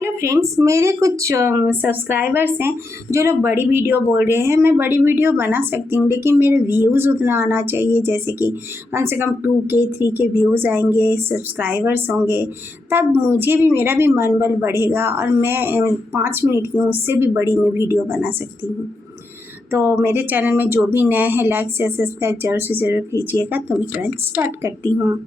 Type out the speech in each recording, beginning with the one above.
Hello friends, मेरे कुछ सब्सक्राइबर्स हैं जो लोग बड़ी वीडियो बोल रहे हैं। मैं बड़ी वीडियो बना सकती हूँ, लेकिन मेरे व्यूज़ उतना आना चाहिए, जैसे कि कम से कम 2K 3K व्यूज़ आएंगे, सब्सक्राइबर्स होंगे, तब मुझे भी मेरा भी मनोबल बढ़ेगा और मैं 5 मिनट की हूँ, उससे भी बड़ी मैं वीडियो बना सकती हूँ। तो मेरे चैनल में जो भी नए हैं, लाइक से सब्सक्राइब जरूर से ज़रूर कीजिएगा। तो मैं तुरंत स्टार्ट करती हूँ।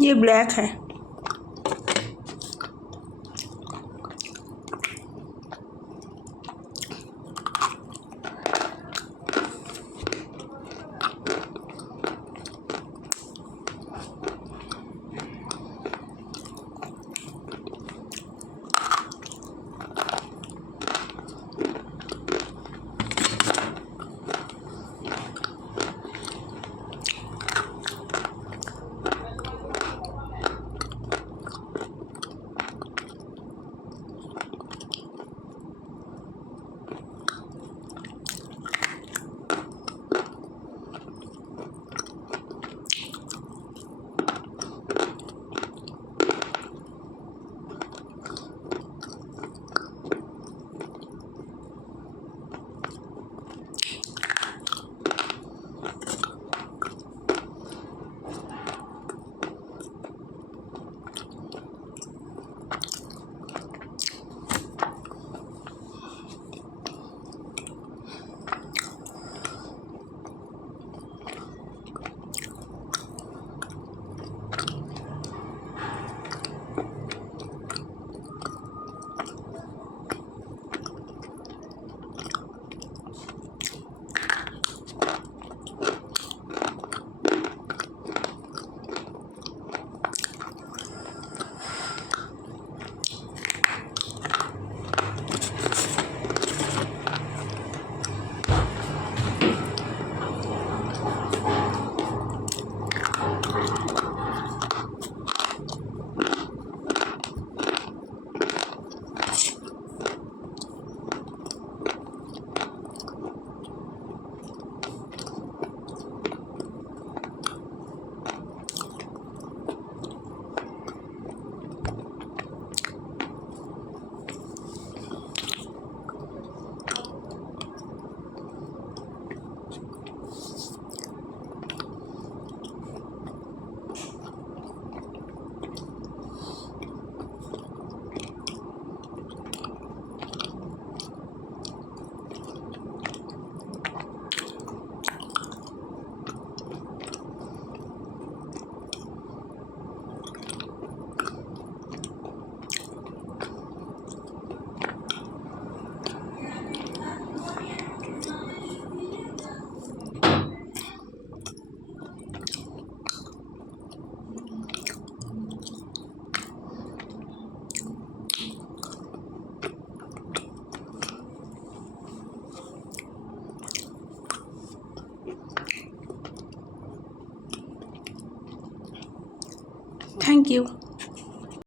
ये ब्लैक है। Thank you.